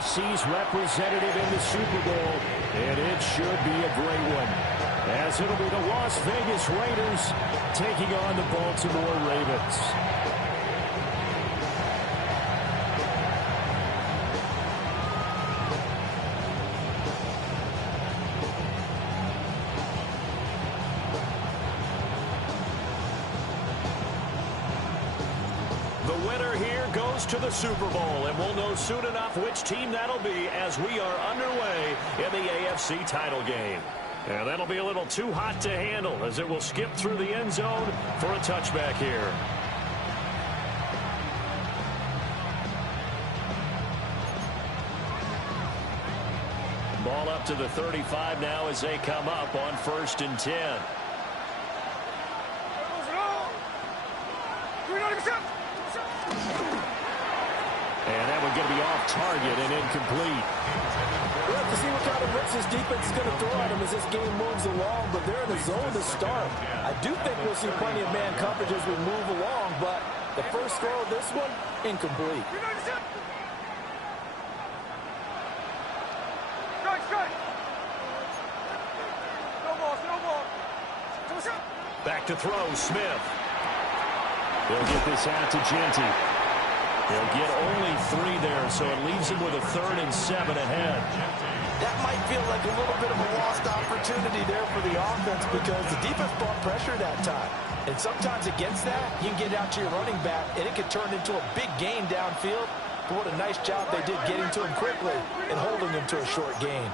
AFC's representative in the Super Bowl, and it should be a great one, as it'll be the Las Vegas Raiders taking on the Baltimore Ravens. The winner here goes to the Super Bowl, and we'll know soon enough which team that'll be as we are underway in the AFC title game. And that'll be a little too hot to handle as it will skip through the end zone for a touchback here. Ball up to the 35 now as they come up on 1st and 10. And that one going to be off target and incomplete. We'll have to see what kind of looks this defense is going to throw at him as this game moves along, but they're in the zone to start. I do think we'll see plenty of man coverage as we move along, but the first throw of this one, incomplete. Back to throw, Smith. They'll get this out to Genty. They'll get only 3 there, so it leaves him with a 3rd and 7 ahead. That might feel like a little bit of a lost opportunity there for the offense because the defense brought pressure that time. And sometimes against that, you can get out to your running back, and it could turn into a big gain downfield. But what a nice job they did getting to him quickly and holding him to a short gain.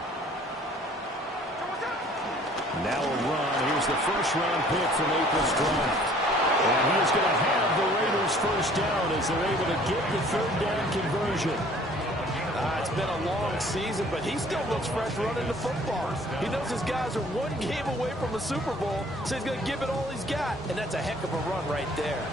Now a run. Here's the first-round pick from April's draft. And he's going to have the Raiders first down as they're able to get the 3rd down conversion. It's been a long season, but he still looks fresh running the football. He knows his guys are 1 game away from a Super Bowl, so he's going to give it all he's got, and that's a heck of a run right there.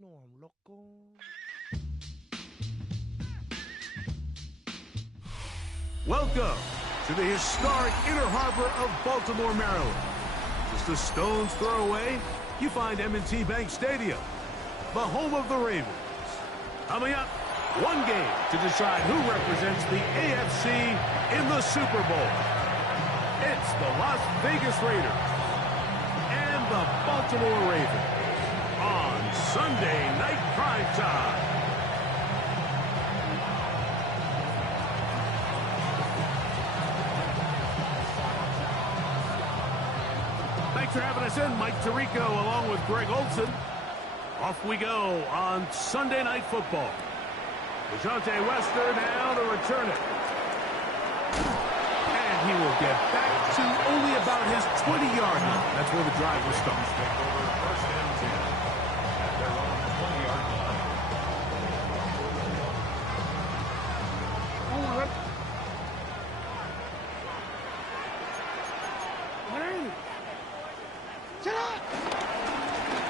No, I'm loco. Welcome to the historic Inner Harbor of Baltimore, Maryland. Just a stone's throw away, you find M&T Bank Stadium, the home of the Ravens. Coming up, one game to decide who represents the AFC in the Super Bowl. It's the Las Vegas Raiders and the Baltimore Ravens on Sunday Night Primetime. Thanks for having us in. Mike Tirico along with Greg Olson. Off we go on Sunday Night Football. DeJounte Wester now to return it. And he will get back to only about his 20-yard line. That's where the drive will start. First and 10 at their own 20-yard line.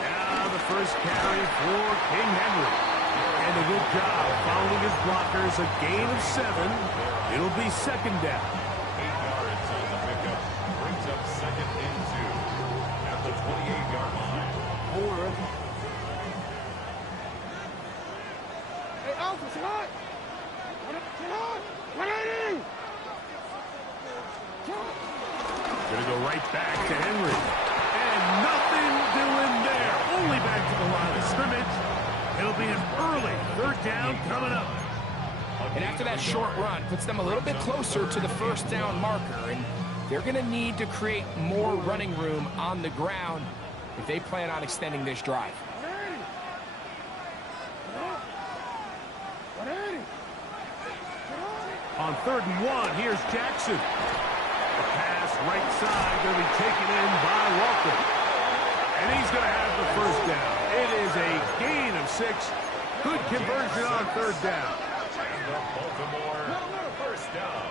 Now the first carry for King Henry. And a good job following his blockers. A gain of 7. It'll be second down. 8 yards on the pickup. Brings up second and 2 at the 28-yard line. Hey, Alpha, sit on! Sit on! 180! Gonna go right back to Henry. And nothing doing there. Only back to the line of scrimmage. It'll be an early third down coming up. And after that short run, puts them a little bit closer to the first down marker. And they're going to need to create more running room on the ground if they plan on extending this drive. On 3rd and 1, here's Jackson. The pass right side going to be taken in by Walker. And he's going to have the first down. It is a gain of 6. Good conversion on 3rd down. And the Baltimore first down.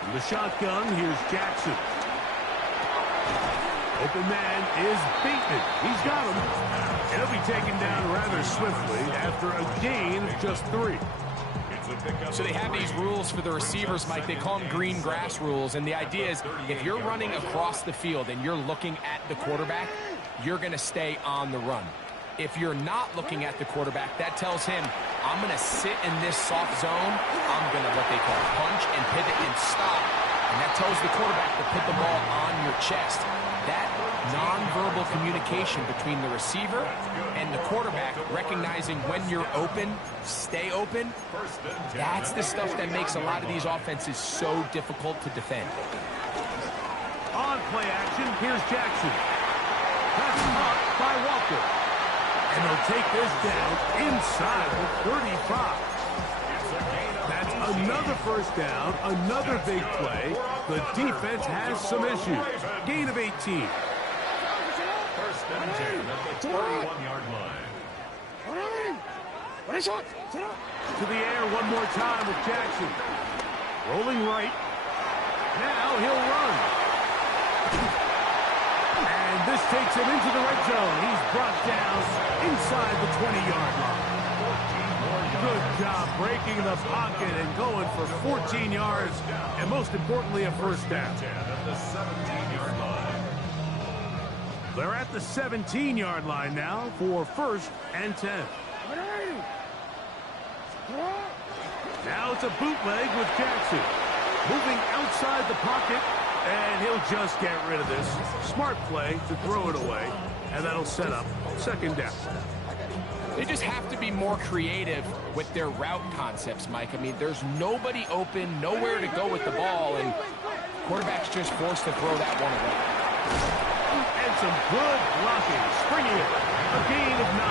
From the shotgun, here's Jackson. Open man is Bateman. He's got him. And he'll be taken down rather swiftly after a gain of just 3. So they have these rules for the receivers, Mike. They call them green grass rules. And the idea is if you're running across the field and you're looking at the quarterback, you're going to stay on the run. If you're not looking at the quarterback, that tells him, I'm going to sit in this soft zone. I'm going to what they call punch and pivot and stop. And that tells the quarterback to put the ball on your chest. That nonverbal communication between the receiver and the quarterback, recognizing when you're open, stay open, that's the stuff that makes a lot of these offenses so difficult to defend. On play action, here's Jackson. That's caught by Walker. And they'll take this down inside the 35. That's another first down, another big play. The defense has some issues. Gain of 18. First and 10 at the 21-yard line. To the air one more time with Jackson. Rolling right. Now he'll run. And this takes him into the red zone. He's brought down inside the 20-yard line. Good job breaking the pocket and going for 14 yards, and most importantly, a first down. At the 17-yard line. They're at the 17-yard line now for 1st and 10. Now it's a bootleg with Jackson. Moving outside the pocket, and he'll just get rid of this. Smart play to throw it away, and that'll set up second down. They just have to be more creative with their route concepts, Mike. I mean, there's nobody open, nowhere to go with the ball, and quarterback's just forced to throw that one away. And some good blocking, springing it. A gain of 9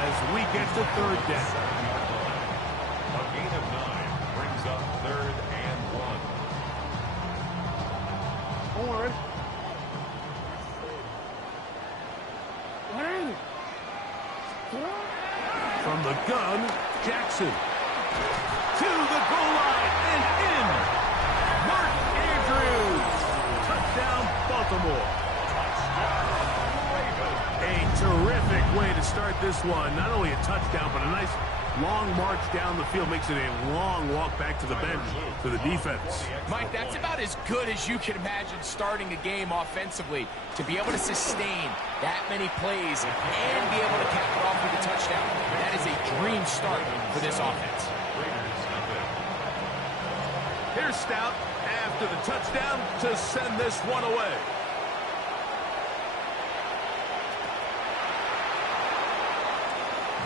as we get to third down. A gain of 9 brings up 3rd and 1. Don't worry. From the gun, Jackson. To the goal line and in. Mark Andrews. Touchdown, Baltimore. A terrific way to start this one not only a touchdown, but a nice long march down the field. Makes it a long walk back to the bench for the defense. Mike, that's about as good as you can imagine starting a game offensively. To be able to sustain that many plays and be able to cap it off with a touchdown, that is a dream start for this offense. Here's Stout after the touchdown to send this one away.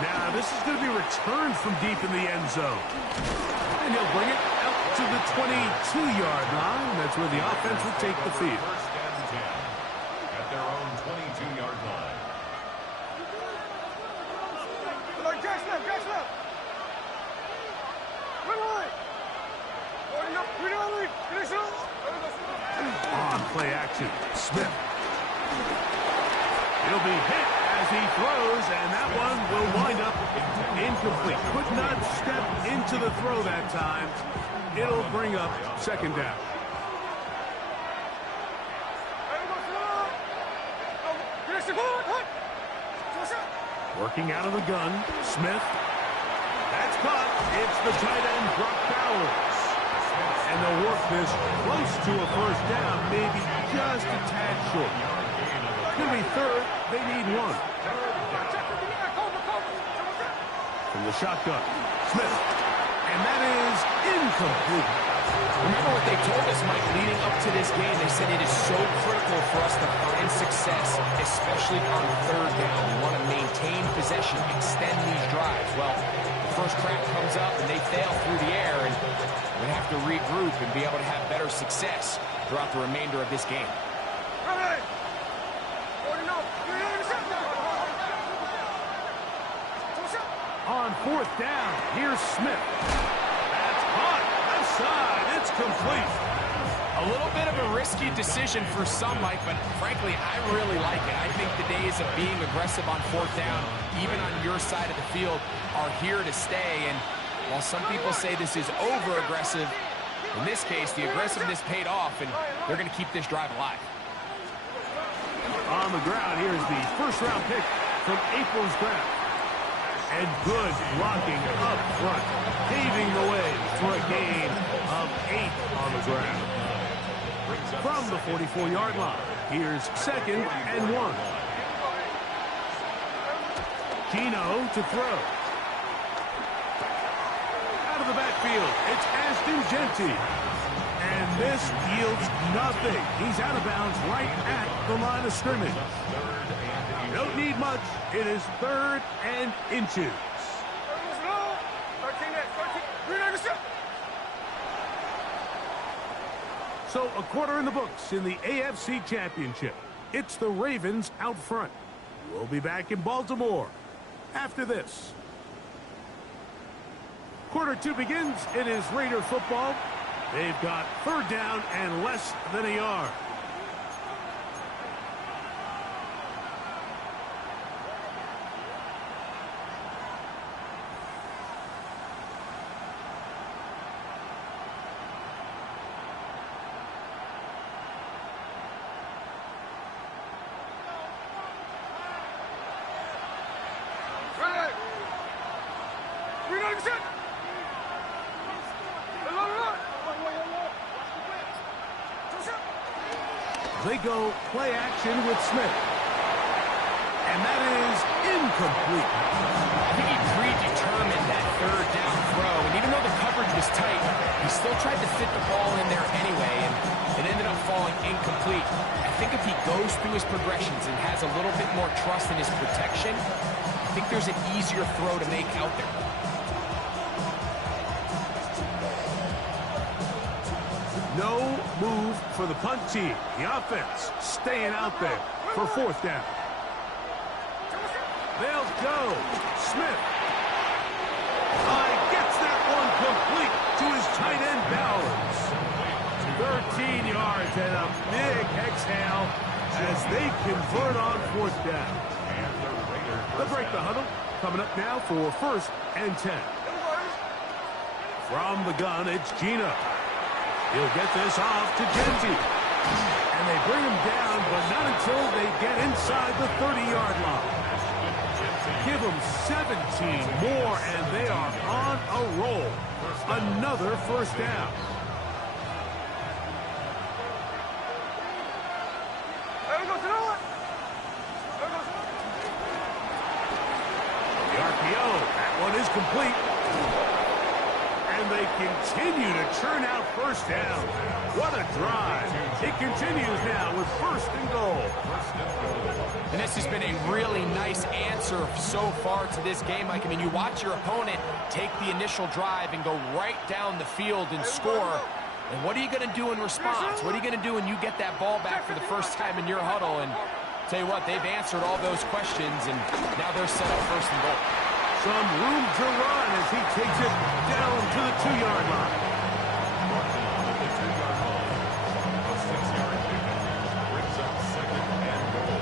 Now, this is going to be returned from deep in the end zone. And he'll bring it out to the 22-yard line. That's where the offense will take the field. First and 10 at their own 22-yard line. On play action, Smith. He'll be hit as he throws, and that one will wind up incomplete. Could not step into the throw that time. It'll bring up second down. Working out of the gun, Smith. That's caught. It's the tight end, Brock Bowers. And they'll work this close to a first down, maybe just a tad short. Could be third. They need one. From the shotgun, Smith. And that is incomplete. Remember what they told us, Mike, leading up to this game. They said it is so critical for us to find success, especially on third down. We want to maintain possession, extend these drives. Well, the first crack comes up and they fail through the air, and we have to regroup and be able to have better success throughout the remainder of this game. On fourth down, here's Smith. That's caught. Left side. It's complete. A little bit of a risky decision for some, Mike, but frankly, I really like it. I think the days of being aggressive on fourth down, even on your side of the field, are here to stay. And while some people say this is over-aggressive, in this case, the aggressiveness paid off, and they're going to keep this drive alive. On the ground, here's the first-round pick from April's draft. And good blocking up front, paving the way for a gain of 8 on the ground. From the 44-yard line, here's second and 1. Gino to throw. Out of the backfield, it's Ashton Genty. And this yields nothing. He's out of bounds right at the line of scrimmage. Don't need much. It is third and inches. So a quarter in the books in the AFC Championship. It's the Ravens out front. We'll be back in Baltimore after this. Quarter 2 begins. It is Raider football. They've got third down and less than a yard. They go play action with Smith. And that is incomplete. I think he predetermined that third down throw. And even though the coverage was tight, he still tried to fit the ball in there anyway. And it ended up falling incomplete. I think if he goes through his progressions and has a little bit more trust in his protection, I think there's an easier throw to make out there. No move for the punt team. The offense staying out there for fourth down. They'll go. Smith. Gets that one complete to his tight end, Bowers. 13 yards and a big exhale as they convert on fourth down. They'll break the huddle. Coming up now for first and 10. From the gun, it's Gino. He'll get this off to Genty. And they bring him down, but not until they get inside the 30-yard line. Give them 17 more, and they are on a roll. Another first down. The RPO, that one is complete. And they continue to churn out first down. What a drive. It continues now with first and goal. And this has been a really nice answer so far to this game, Mike. I mean, you watch your opponent take the initial drive and go right down the field and score. And what are you going to do in response? What are you going to do when you get that ball back for the first time in your huddle? And tell you what, they've answered all those questions, and now they're set up first and goal. Some room to run as he takes it down to the 2-yard line. At the 2-yard line, a 6-yard pickup brings up second and goal.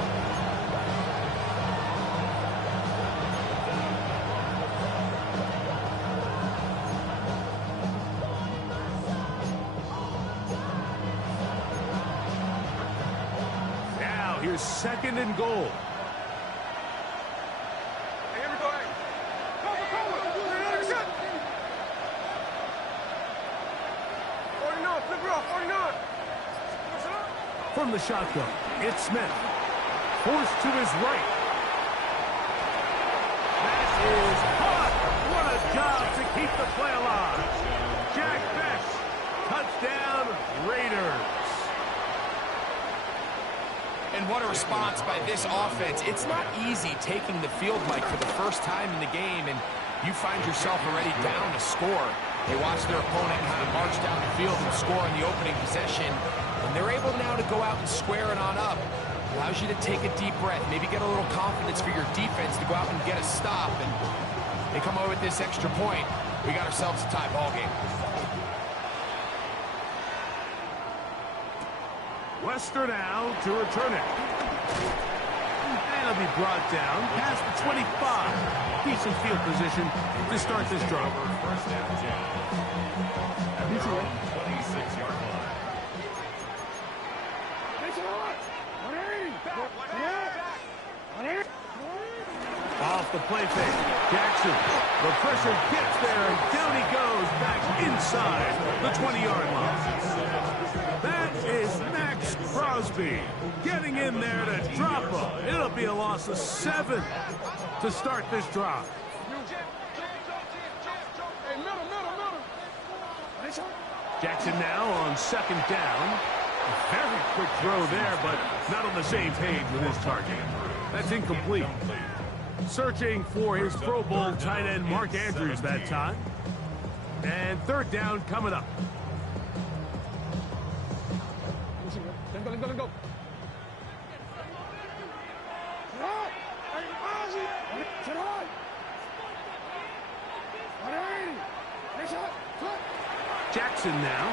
Now here's second and goal. From the shotgun, it's Smith. Forced to his right. That is caught. What a job to keep the play alive. Jack Bess. Touchdown, Raiders. And what a response by this offense. It's not easy taking the field, Mike, for the first time in the game, and you find yourself already down to score. They watch their opponent kind of march down the field and score in the opening possession, and they're able now to go out and square it on up. Allows you to take a deep breath, maybe get a little confidence for your defense to go out and get a stop, and they come away with this extra point. We got ourselves a tie ball game. Wester now to return it. And it'll be brought down past the 25. Decent field position to start this drive. First down, Jim. At their own 26-yard line. Off the play fake. Jackson. The pressure gets there, and down he goes back inside the 20-yard line. That is Max Crosby getting in there to drop him. It'll be a loss of 7 to start this drive. Jackson now on second down. A very quick throw there, but not on the same page with his target. That's incomplete. Searching for his Pro Bowl tight end Mark Andrews that time. And third down coming up. Let go. Jackson now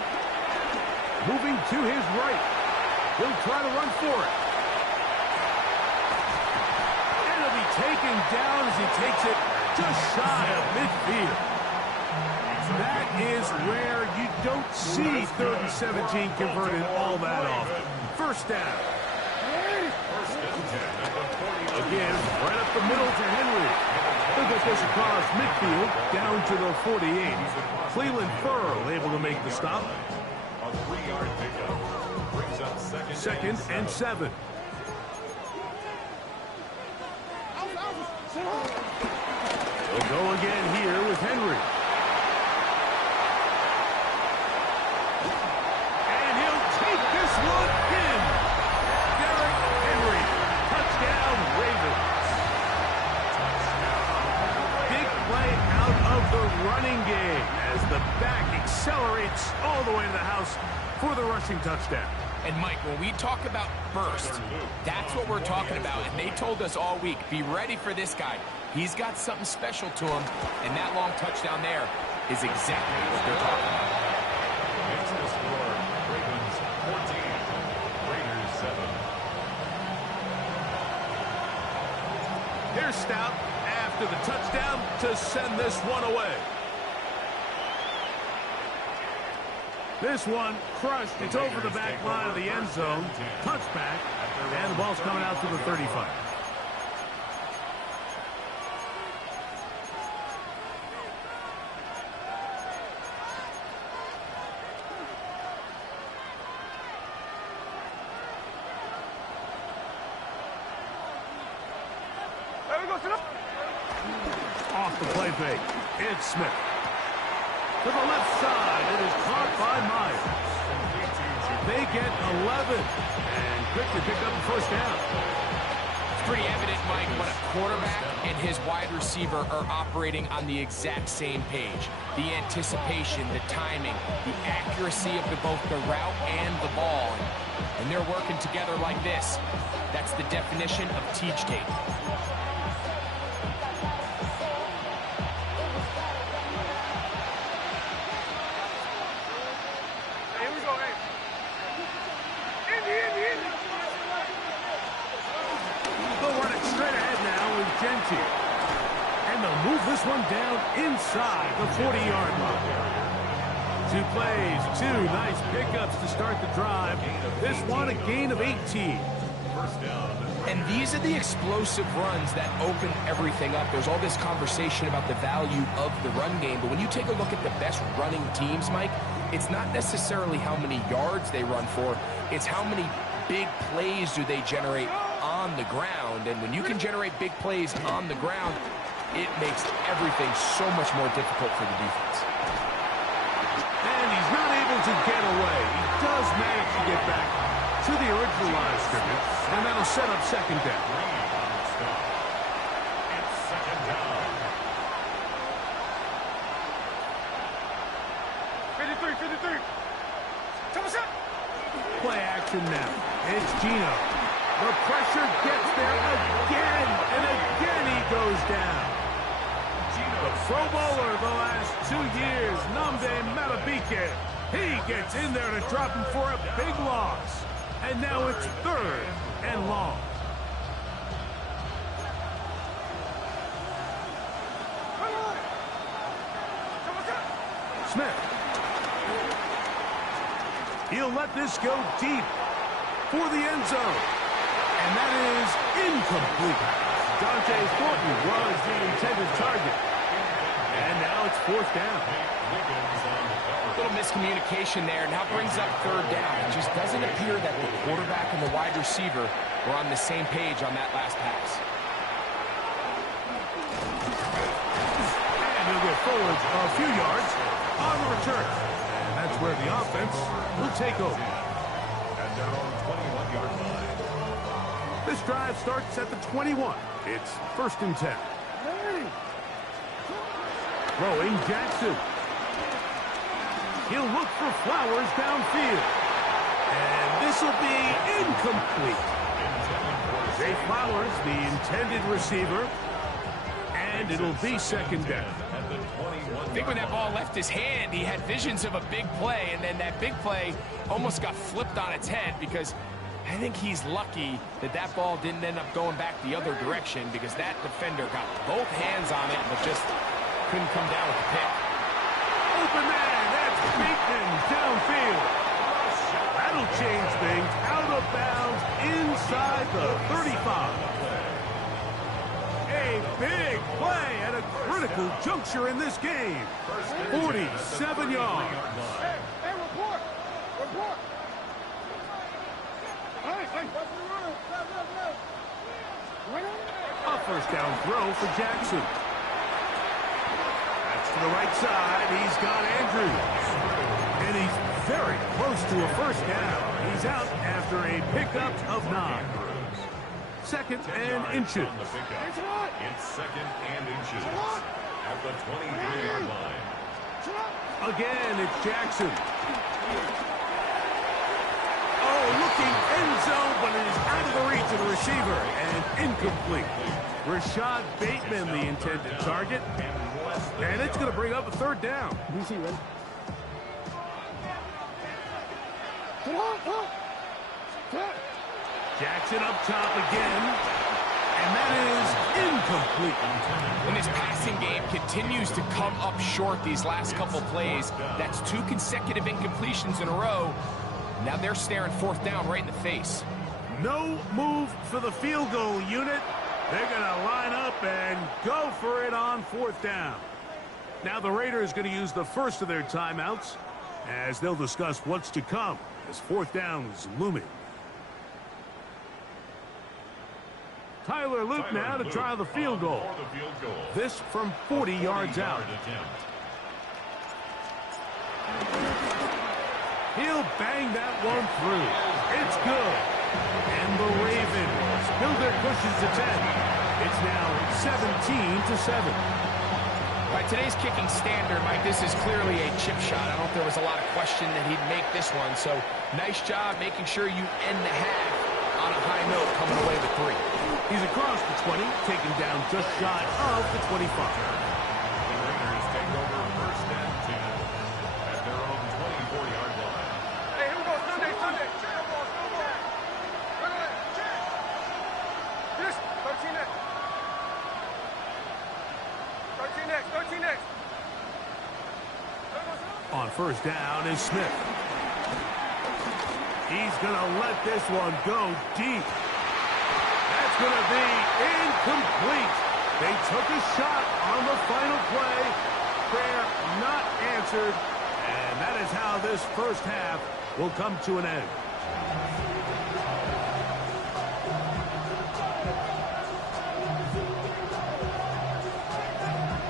moving to his right. He'll try to run for it. And it'll be taken down as he takes it just shy of midfield. That is rare. You don't see 3rd and 17 converted all that often. First down. Again, right up the middle to Henry. He'll get this across midfield down to the 48. Cleveland Furl able to make the stop. A 3-yard pickup brings up second and 7. We'll go again here with Henry. And he'll take this one in. Derrick Henry. Touchdown, Ravens. Big play out of the running game as the back accelerates all the way to the house for the rushing touchdown. And Mike, when we talk about burst, that's what we're talking about. And they told us all week, be ready for this guy. He's got something special to him, and that long touchdown there is exactly what they're talking about. Makes the score Ravens 14, Raiders 7. Here's Stout after the touchdown to send this one away. This one crushed. It's over the back line of the end zone. Touchback. And the ball's coming out to the 35. Off the play fake. It's Smith. To the left side. It is caught by Myers. They get 11 and quickly pick up the first down. It's pretty evident, Mike, when a quarterback and his wide receiver are operating on the exact same page. The anticipation, the timing, the accuracy of both the route and the ball. And they're working together like this. That's the definition of teach tape. And they'll move this one down inside the 40-yard line. 2 plays, 2 nice pickups to start the drive. This one a gain of 18. And these are the explosive runs that open everything up. There's all this conversation about the value of the run game, but when you take a look at the best running teams, Mike, it's not necessarily how many yards they run for, it's how many big plays do they generate on the ground. And when you can generate big plays on the ground, it makes everything so much more difficult for the defense. And he's not able to get away. He does manage to get back to the original line of scrimmage, and that'll set up second down. It's second down. 53. Play action now. It's Gino. The pressure gets there again, and again he goes down. The Pro Bowler the last 2 years, Nnamdi Madubuike. He gets in there to drop him for a big loss. And now it's 3rd and long. Smith. He'll let this go deep for the end zone. And that is incomplete. Dante Thornton was the intended target. And now it's 4th down. A little miscommunication there, and now brings up 3rd down. It just doesn't appear that the quarterback and the wide receiver were on the same page on that last pass. And he'll go forward a few yards on the return. And that's where the offense will take over. And now 21-yard line. This drive starts at the 21. It's 1st and 10. Throwing Jackson. He'll look for Flowers downfield. And this will be incomplete. Zay Flowers, the intended receiver. And it'll be 2nd down. I think when that ball left his hand, he had visions of a big play, and then that big play almost got flipped on its head because I think he's lucky that that ball didn't end up going back the other direction because that defender got both hands on it but just couldn't come down with the pick. Open man, that's Bateman downfield. That'll change things. Out of bounds inside the 35. A big play at a critical juncture in this game. 47 yards. Hey, report. A 1st down throw for Jackson. That's to the right side. He's got Andrews. And he's very close to a 1st down. He's out after a pickup of 9. 2nd and inches. It's 2nd and inches at the 23-yard line. Again, it's Jackson. Oh, looking end zone, but it is out of the reach of the receiver and incomplete. Rashad Bateman, the intended target. And it's going to bring up a 3rd down. Jackson up top again. And that is incomplete. And this passing game continues to come up short these last couple plays. That's 2 consecutive incompletions in a row. Now they're staring 4th down right in the face. No move for the field goal unit. They're going to line up and go for it on 4th down. Now the Raiders going to use the first of their timeouts as they'll discuss what's to come as 4th down is looming. Tyler Luke now to try the field goal. This from 40 yards out. He'll bang that one through. It's good. And the Ravens build their cushions to 10. It's now 17-7. By today's kicking standard, Mike, this is clearly a chip shot. I don't know if there was a lot of question that he'd make this one. So nice job making sure you end the half on a high note, coming away with 3. He's across the 20, taken down just shy of the 25. The Raiders take over first and 10 at their own 24-yard line. Hey, here we go. Sunday. Finish. 13 next. 13 next. On first down is Smith. He's going to let this one go deep. That's going to be incomplete. They took a shot on the final play. Prayer not answered. And that is how this first half will come to an end.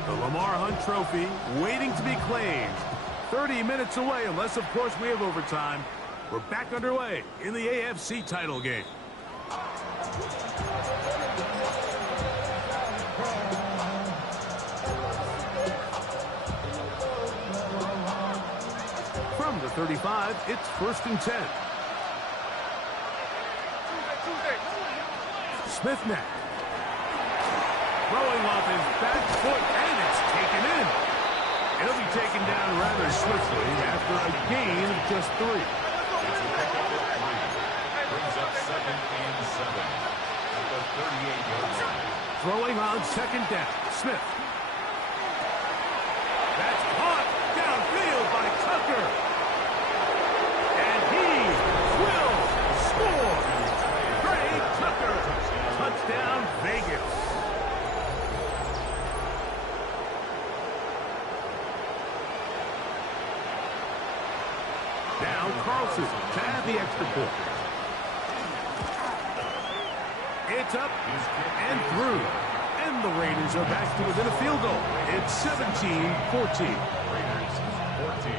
The Lamar Hunt Trophy waiting to be claimed. 30 minutes away, unless, of course, we have overtime. We're back underway in the AFC title game. From the 35, it's first and 10. Smith next. Throwing off his back foot, and it's taken in. It'll be taken down rather swiftly after a gain of just 3. Brings up second and 7 at the 38-yard line. Throwing on second down, Smith. That's caught downfield by Tucker. And he will score. Trey Tucker. Touchdown, Vegas. Now Carlson to add the extra point. It's up and through. And the Raiders are back to within a field goal. It's 17-14. Raiders 14.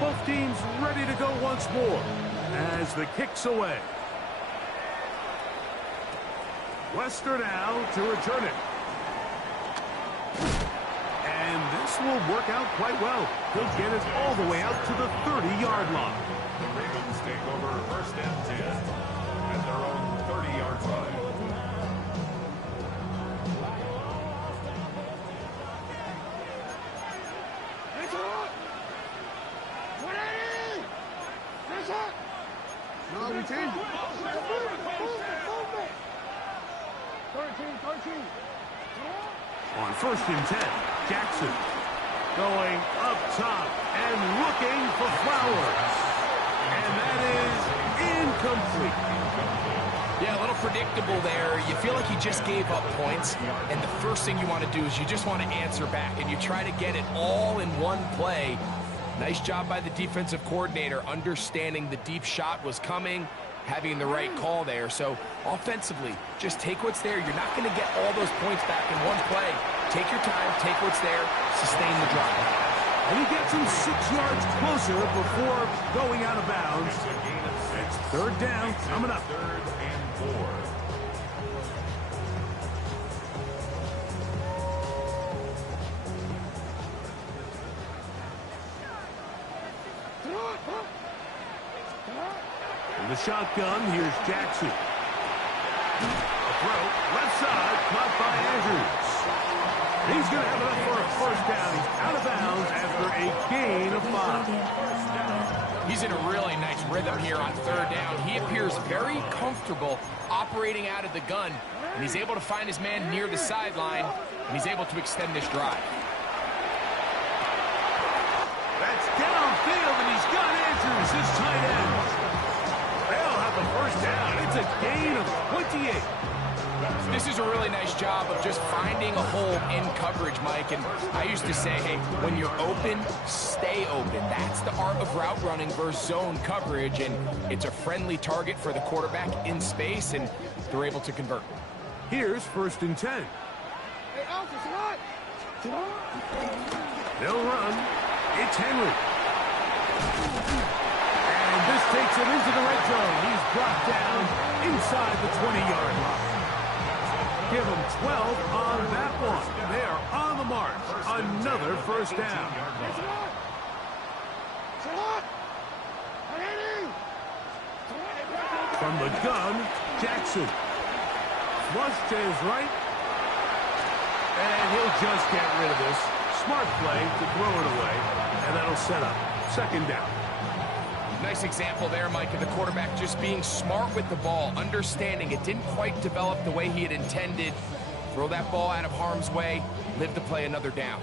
Both teams ready to go once more as the kick's away. Wester now to return it. And this will work out quite well. He'll get it all the way out to the 30-yard line. The Ravens take over first and 10 at their own 30-yard line. It's hot. 180. It's hot. No, we changed. 13. On first and 10, Jackson going up top and looking for Flowers. And that is incomplete. Yeah, a little predictable there. You feel like he just gave up points, and the first thing you want to do is you just want to answer back, and you try to get it all in one play. Nice job by the defensive coordinator, understanding the deep shot was coming, having the right call there. So offensively, just take what's there. You're not going to get all those points back in one play. Take your time, take what's there, sustain the drive. And he gets him 6 yards closer before going out of bounds. It's third down coming up. 3rd and 4. In the shotgun, here's Jackson. A throw, left side, caught by Andrews. He's going to have enough for a first down. He's out of bounds after a gain of 5. He's in a really nice rhythm here on third down. He appears very comfortable operating out of the gun, and he's able to find his man near the sideline, and he's able to extend this drive. That's downfield, and he's got Andrews, his tight end. They'll have the first down. It's a gain of 28. This is a really nice job of just finding a hole in coverage, Mike. And I used to say, hey, when you're open, stay open. That's the art of route running versus zone coverage. And it's a friendly target for the quarterback in space, and they're able to convert. Here's 1st and 10. Hey, Alpha, come on. They'll run. It's Henry. And this takes him into the red zone. He's brought down inside the 20-yard line. Give him 12 on that one. They are on the mark. Another 1st down. From the gun, Jackson. Flush to his right. And he'll just get rid of this. Smart play to throw it away. And that'll set up 2nd down. Nice example there, Mike, of the quarterback just being smart with the ball, understanding it didn't quite develop the way he had intended. Throw that ball out of harm's way, live to play another down.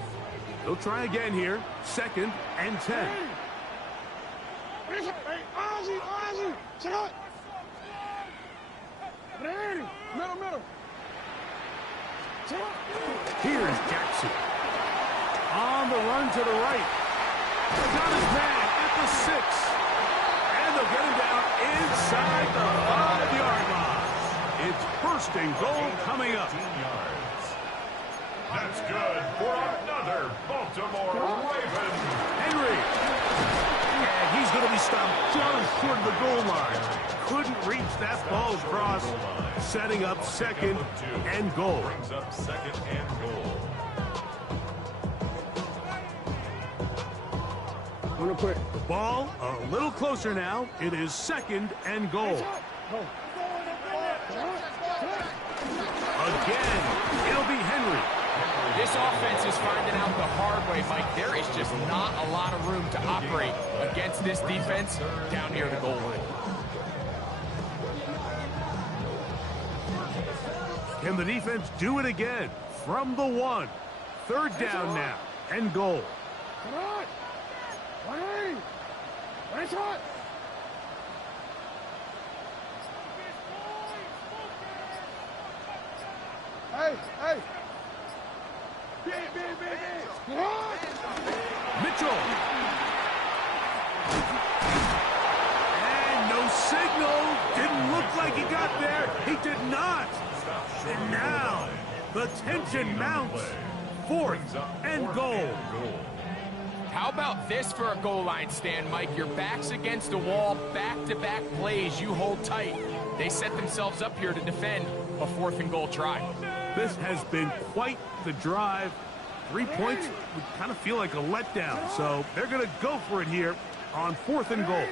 They'll try again here. 2nd and 10. Middle. Here's Jackson. On the run to the right. Got his man at the 6. And they'll get him down inside the 5-yard line. It's 1st and goal coming up. That's good for another Baltimore Raven. Henry. And he's going to be stopped just short of the goal line. Couldn't reach that ball across. Setting up 2nd and goal. Brings up 2nd and goal. The ball a little closer now. It is 2nd and goal. Again, it'll be Henry. This offense is finding out the hard way, Mike. There is just not a lot of room to operate against this defense down near the goal line. Can the defense do it again? From the 1. 3rd down now and goal. Come on. Nice shot. Hey. Mitchell. And no signal. Didn't look like he got there. He did not. And now the tension mounts. 4th and goal. How about this for a goal line stand, Mike? Your back's against the wall, back-to-back plays, you hold tight. They set themselves up here to defend a 4th and goal try. This has been quite the drive. 3 points would kind of feel like a letdown, so they're going to go for it here on 4th and goal.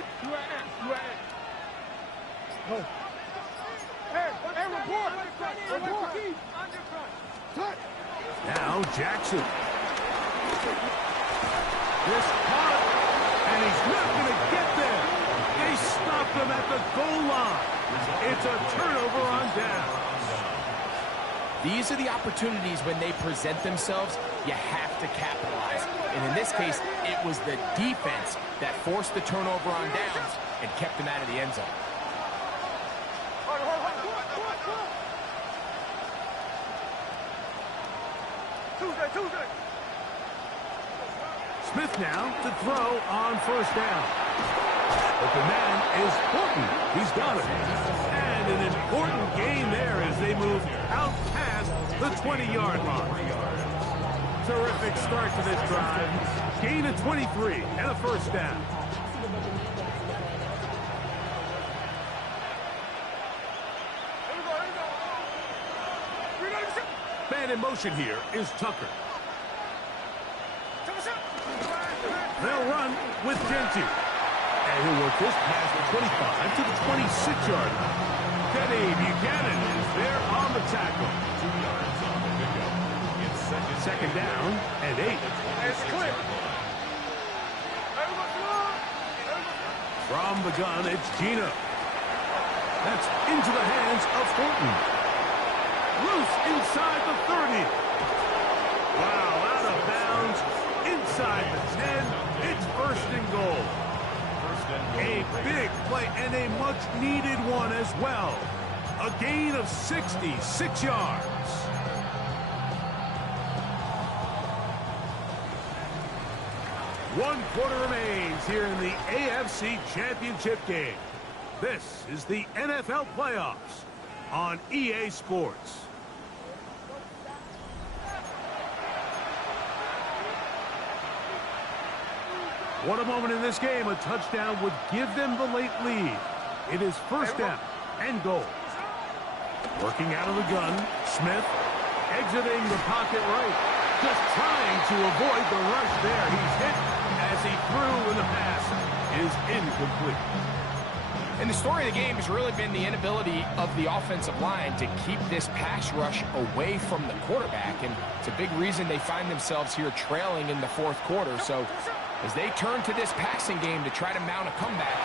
Now Jackson. This caught, and he's not going to get there. They stopped him at the goal line. It's a turnover on down. These are the opportunities when they present themselves, you have to capitalize. And in this case, it was the defense that forced the turnover on downs and kept them out of the end zone. Smith now to throw on 1st down. But the man is Horton. He's got it. And an important gain there as they move out past the 20-yard line. Terrific start to this drive. Gain of 23 and a 1st down. Man in motion here is Tucker. They'll run with Genty. And he'll work this past the 25 to the 26-yard line. Kenny Buchanan is there on the tackle. 2 yards on the pickup. It's 2nd down and 8. From the gun, it's Gino. That's into the hands of Horton. Loose inside the 30. Wow, out of bounds. Inside the 10. It's 1st and goal. A big play and a much-needed one as well. A gain of 66 yards. One quarter remains here in the AFC Championship game. This is the NFL playoffs on EA Sports. What a moment in this game. A touchdown would give them the late lead. It is first down and goal. Working out of the gun, Smith exiting the pocket right. Just trying to avoid the rush there. He's hit as he threw, and the pass is incomplete. And the story of the game has really been the inability of the offensive line to keep this pass rush away from the quarterback. And it's a big reason they find themselves here trailing in the fourth quarter. So as they turn to this passing game to try to mount a comeback.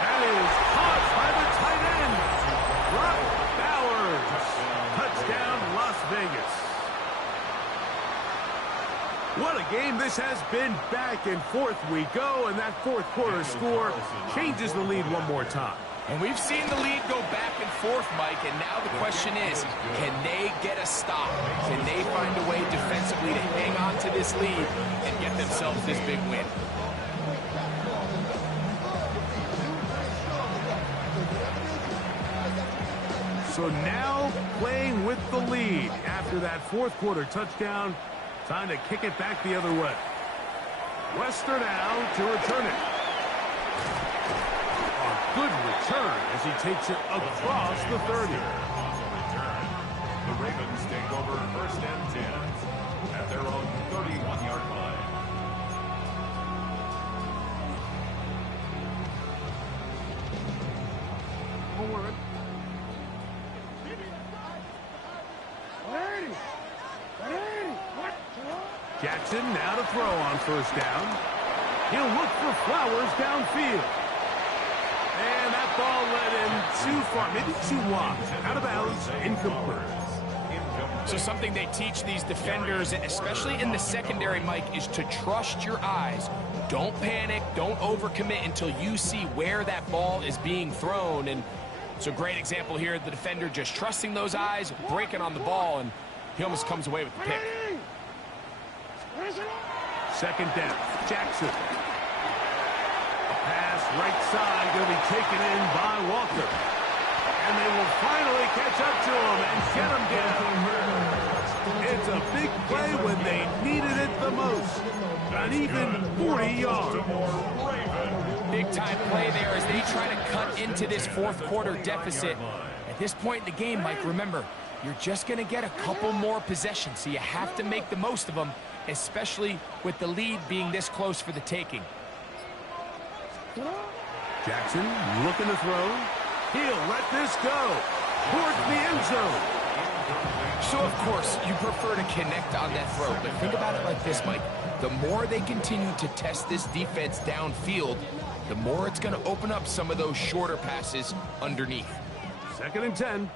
That is caught by the tight end. Brock Bowers. Touchdown, Las Vegas. What a game this has been. Back and forth we go, and that fourth quarter score changes the lead one more time. And we've seen the lead go back and forth, Mike, and now the question is, can they get a stop? Can they find a way defensively to hang on to this lead and get themselves this big win? So now playing with the lead after that fourth quarter touchdown. Time to kick it back the other way. Wester now to return it. A good return as he takes it across the 30. The Ravens take over first and 10 at their own 31-yard line. Jackson now to throw on first down. He'll look for Flowers downfield. And that ball led him too far, maybe too wide. Out of bounds, incomplete. So something they teach these defenders, especially in the secondary, Mike, is to trust your eyes. Don't panic, don't overcommit until you see where that ball is being thrown. And it's a great example here, the defender just trusting those eyes, breaking on the ball, and he almost comes away with the pick. Second down, Jackson. A pass right side going to be taken in by Walker. And they will finally catch up to him and get him down. It's a big play when they needed it the most. An even 40 yards. Big time play there as they try to cut into this fourth quarter deficit. At this point in the game, Mike, remember, you're just going to get a couple more possessions, so you have to make the most of them, especially with the lead being this close for the taking. Jackson looking to throw. He'll let this go towards the end zone. So, of course, you prefer to connect on that throw, but think about it like this, Mike. The more they continue to test this defense downfield, the more it's going to open up some of those shorter passes underneath. Second and 10.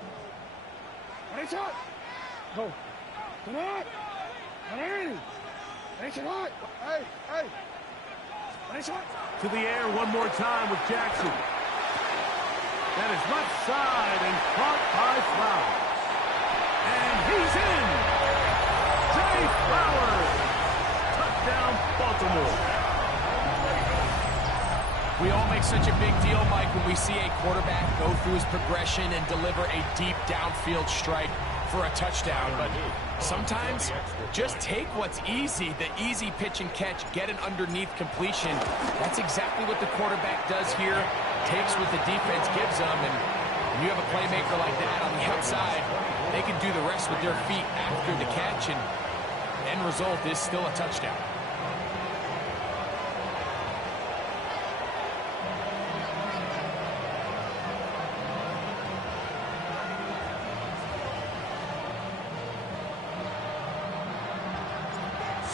Go. Come on. To the air one more time with Jackson. That is left side and caught by Flowers. And he's in. Jay Flowers. Touchdown, Baltimore. We all make such a big deal, Mike, when we see a quarterback go through his progression and deliver a deep downfield strike for a touchdown. But sometimes just take what's easy, the easy pitch and catch, get an underneath completion. That's exactly what the quarterback does here. Takes what the defense gives them, and when you have a playmaker like that on the outside, they can do the rest with their feet after the catch, and end result is still a touchdown.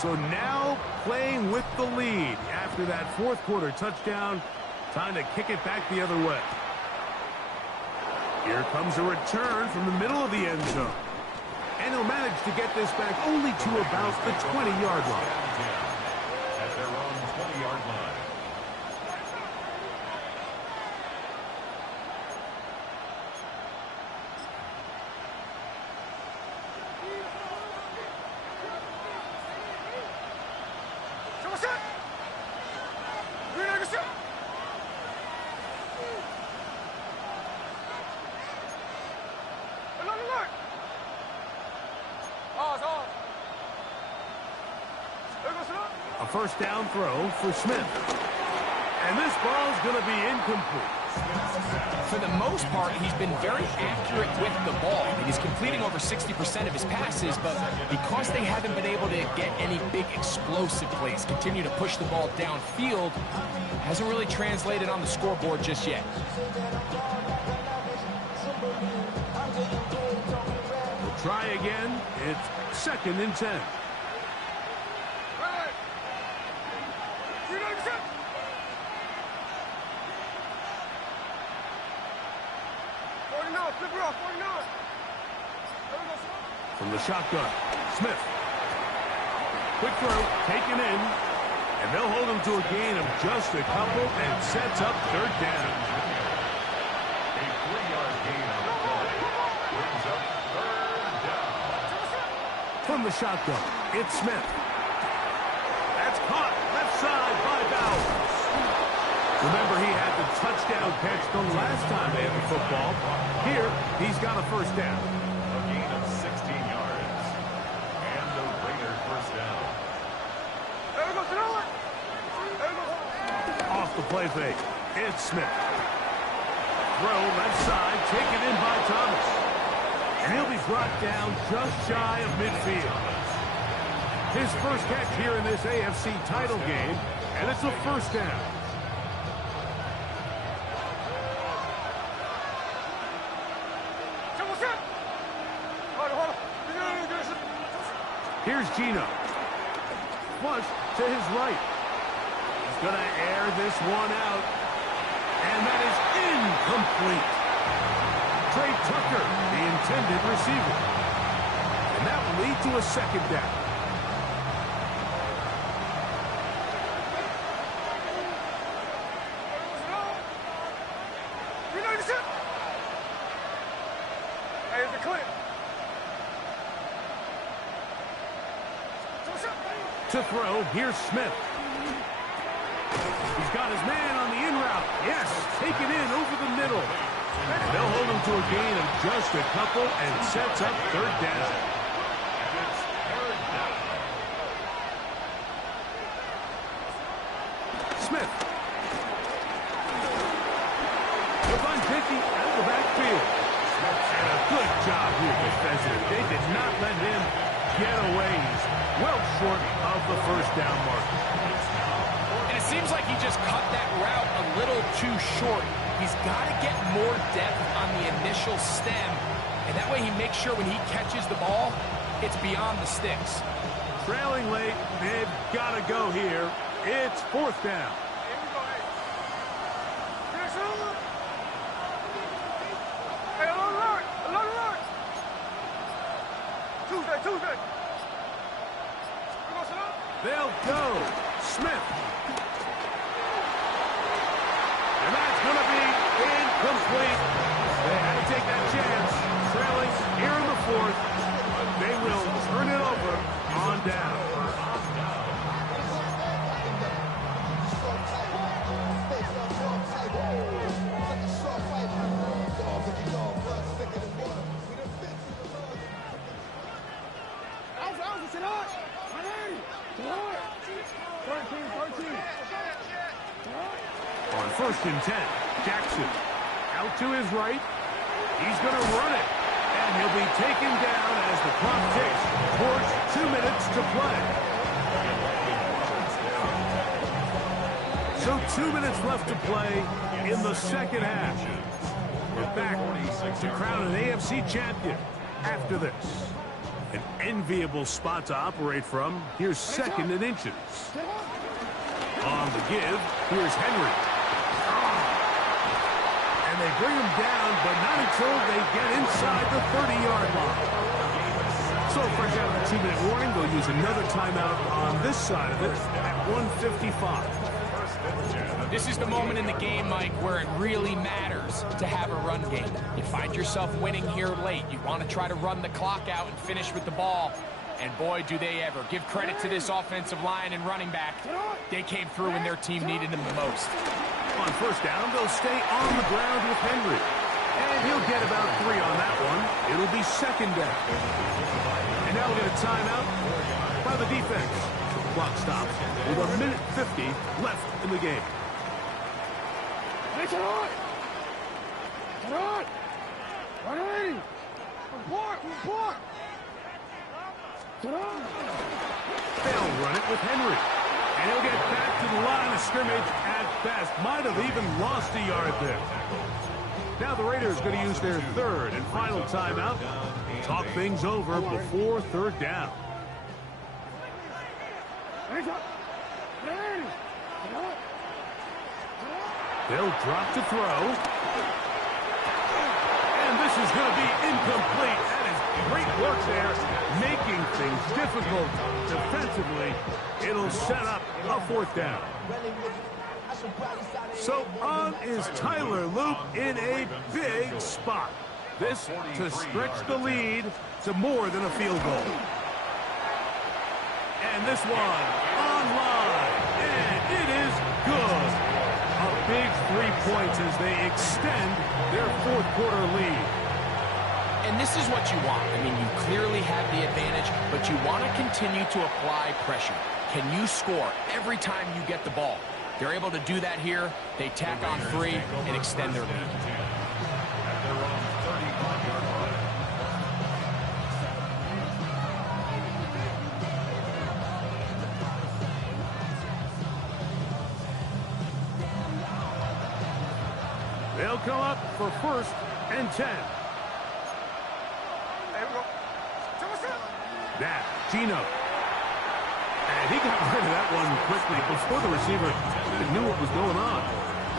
So now playing with the lead after that fourth quarter touchdown. Time to kick it back the other way. Here comes a return from the middle of the end zone. And he'll manage to get this back only to about the 20-yard line. At their own 20-yard line. A first down throw for Smith. And this ball's going to be incomplete. For the most part, he's been very accurate with the ball. I mean, he's completing over 60% of his passes, but because they haven't been able to get any big explosive plays, continue to push the ball downfield, hasn't really translated on the scoreboard just yet. We'll try again. It's 2nd and 10. From the shotgun, Smith. Quick throw, taken in, and they'll hold him to a gain of just a couple and sets up 3rd down. A 3-yard gain on the play. Brings up 3rd down. From the shotgun, it's Smith. That's caught left side by Bowers. Remember, he had the touchdown catch the last time they had the football. Here, he's got a 1st down. A gain of 16 yards. And the Raiders first down. Off the play fake, it's Smith. Throw left side, taken in by Thomas. And he'll be brought down just shy of midfield. His first catch here in this AFC title game, and it's a 1st down. Here's Gino. Flush to his right. He's going to air this one out. And that is incomplete. Trey Tucker, the intended receiver. And that will lead to a 2nd down. To throw, here's Smith. He's got his man on the in route. Yes, taken in over the middle. And they'll hold him to a gain of just a couple and sets up 3rd down. And it's 3rd down. Smith. They'll find Dickey out of the backfield. And a good job here defensively. They did not let him get away. He's well short of the 1st down mark. And it seems like he just cut that route a little too short. He's got to get more depth on the initial stem, and that way he makes sure when he catches the ball, it's beyond the sticks. Trailing late, they've got to go here. It's 4th down. Tuesday. They'll go. Smith. And that's going to be incomplete. They had to take that chance. Trailing here in the 4th. But they will turn it over on down. On 1st and 10, Jackson out to his right. He's going to run it. And he'll be taken down as the clock ticks towards 2 minutes to play. So 2 minutes left to play in the 2nd half. We're back to crown an AFC champion after this. An enviable spot to operate from. Here's 2nd and inches. On the give, here's Henry. And they bring him down, but not until they get inside the 30-yard line. So fresh out of the 2-minute warning, they'll use another timeout on this side of it at 1:55. This is the moment in the game, Mike, where it really matters to have a run game. You find yourself winning here late. You want to try to run the clock out and finish with the ball. And boy, do they ever. Give credit to this offensive line and running back. They came through when their team needed them the most. On first down, they'll stay on the ground with Henry. And he'll get about 3 on that one. It'll be second down. And now we'll get a timeout by the defense. Clock stops with 1:50 left in the game. Hey, tonight! Tonight! 180! Report! Tonight! They'll run it with Henry. And he'll get back to the line of scrimmage at best. Might have even lost a yard there. Now the Raiders going to use their third and final timeout. Talk things over before third down. They'll drop to throw. And this is going to be incomplete. That is great work there, making things difficult defensively. It'll set up a fourth down. So on is Tyler Loop in a big spot. This to stretch the lead to more than a field goal. And this one online. And it is good. A big 3 points as they extend their fourth quarter lead. And this is what you want. I mean, you clearly have the advantage, but you want to continue to apply pressure. Can you score every time you get the ball? They're able to do that here. They tack on 3 and extend their lead. They'll come up for first and 10. That, Gino. And he got rid of that one quickly before the receiver even knew what was going on.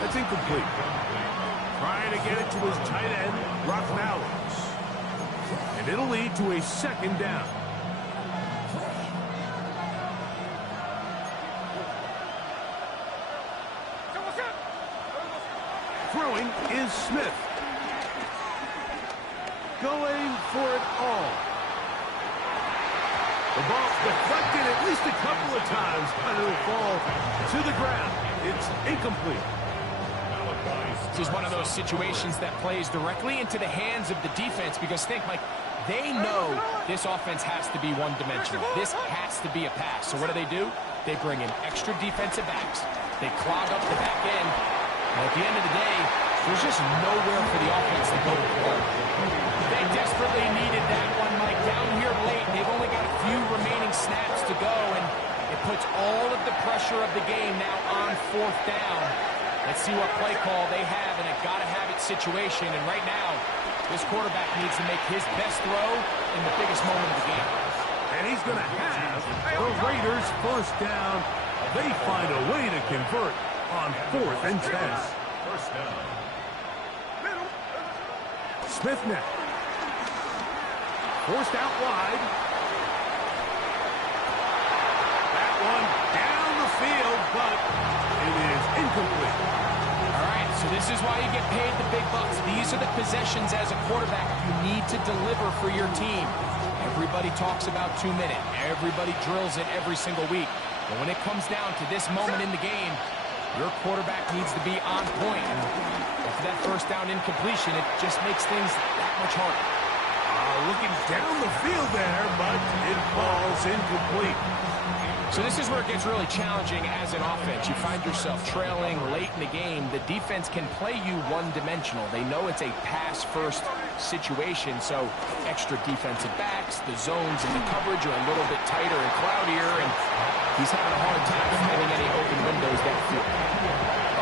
That's incomplete. Trying to get it to his tight end, Rocknowers. And it'll lead to a second down. Throwing is Smith. Going for it all. The ball's deflected at least a couple of times, but it'll fall to the ground. It's incomplete. This is one of those situations that plays directly into the hands of the defense because think, Mike, they know this offense has to be one-dimensional. This has to be a pass. So what do? They bring in extra defensive backs. They clog up the back end. And at the end of the day, there's just nowhere for the offense to go with the ball. They desperately needed that one, Mike. Down here late, they've only got a few remaining snaps to go, and it puts all of the pressure of the game now on fourth down. Let's see what play call they have in a gotta-have-it situation. And right now, this quarterback needs to make his best throw in the biggest moment of the game. And he's going to have the Raiders first down. They find a way to convert on 4th and 10. First down. Smith now. Forced out wide. That one down the field, but it is incomplete. All right, so this is why you get paid the big bucks. These are the possessions as a quarterback you need to deliver for your team. Everybody talks about 2 minutes. Everybody drills it every single week. But when it comes down to this moment in the game, your quarterback needs to be on point. And after that first down incompletion, it just makes things that much harder. Looking down the field there, but it falls incomplete. So this is where it gets really challenging as an offense. You find yourself trailing late in the game. The defense can play you one-dimensional. They know it's a pass-first situation, so extra defensive backs, the zones and the coverage are a little bit tighter and cloudier, and he's having a hard time finding any open windows downfield.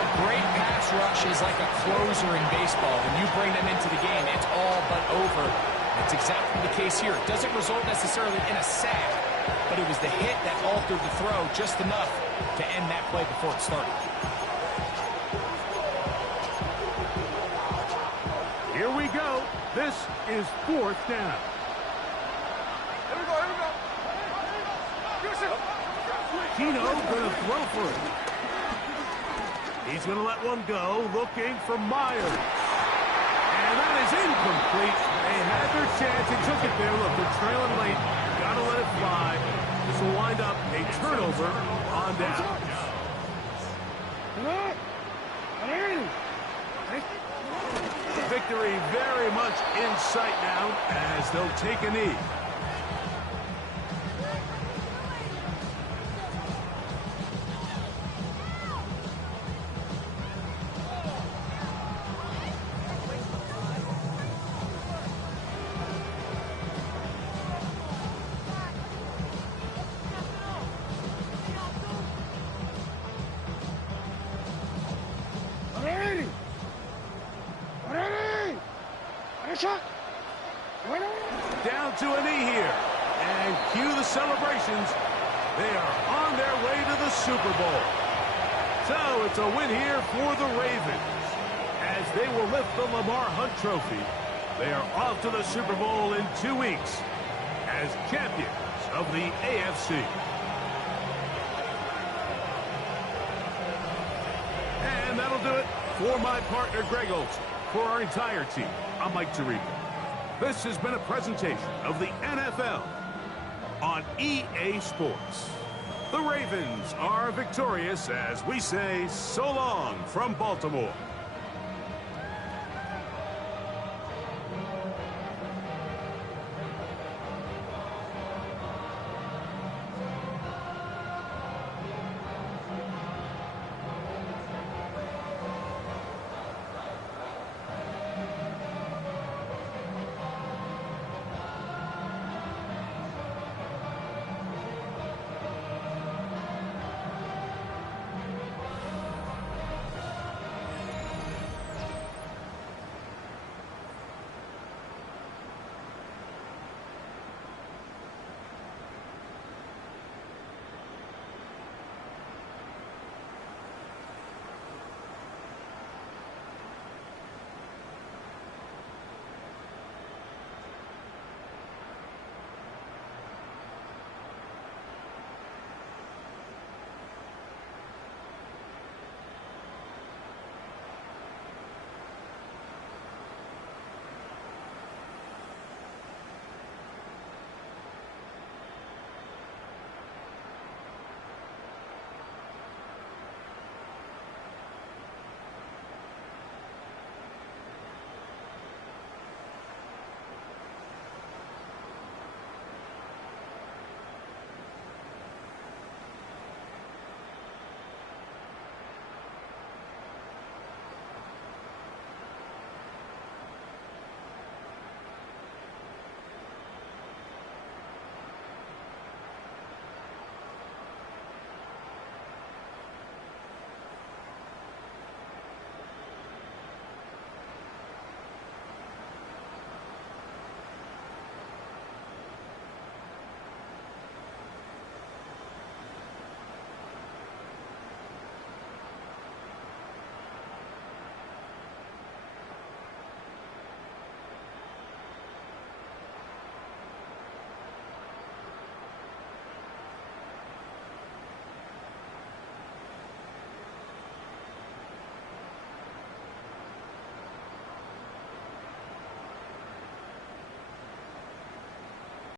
A great pass rush is like a closer in baseball. When you bring them into the game, it's all but over. That's exactly the case here. It doesn't result necessarily in a sack, but it was the hit that altered the throw just enough to end that play before it started. Here we go. This is 4th down. Here we go. Gino going to throw for it. He's going to let one go, looking for Myers. And that is incomplete. They had their chance and took it there. Look, they're trailing late. Got Gotta let it fly. This will wind up a turnover on down. Victory very much in sight now as they'll take a knee. Down to a knee here. And cue the celebrations. They are on their way to the Super Bowl. So it's a win here for the Ravens. As they will lift the Lamar Hunt Trophy, they are off to the Super Bowl in 2 weeks as champions of the AFC. And that'll do it for my partner, Greg Olson. For our entire team, I'm Mike Tirico. This has been a presentation of the NFL on EA Sports. The Ravens are victorious as we say so long from Baltimore.